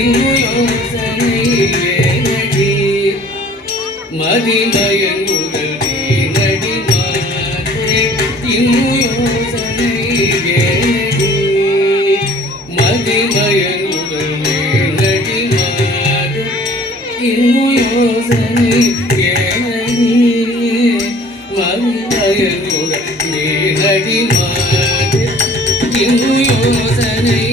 இன்னும் யோசனை ஏனடி மதிமயங்குதல் வீணடி மாதே இன்னும் யோசனை ஏனடி மதிமயங்குதல் வீணடி மாதே இன்னும் யோசனை ஏனடி மதிமயங்குதல் வீணடி மாதே இன்னும் யோசனை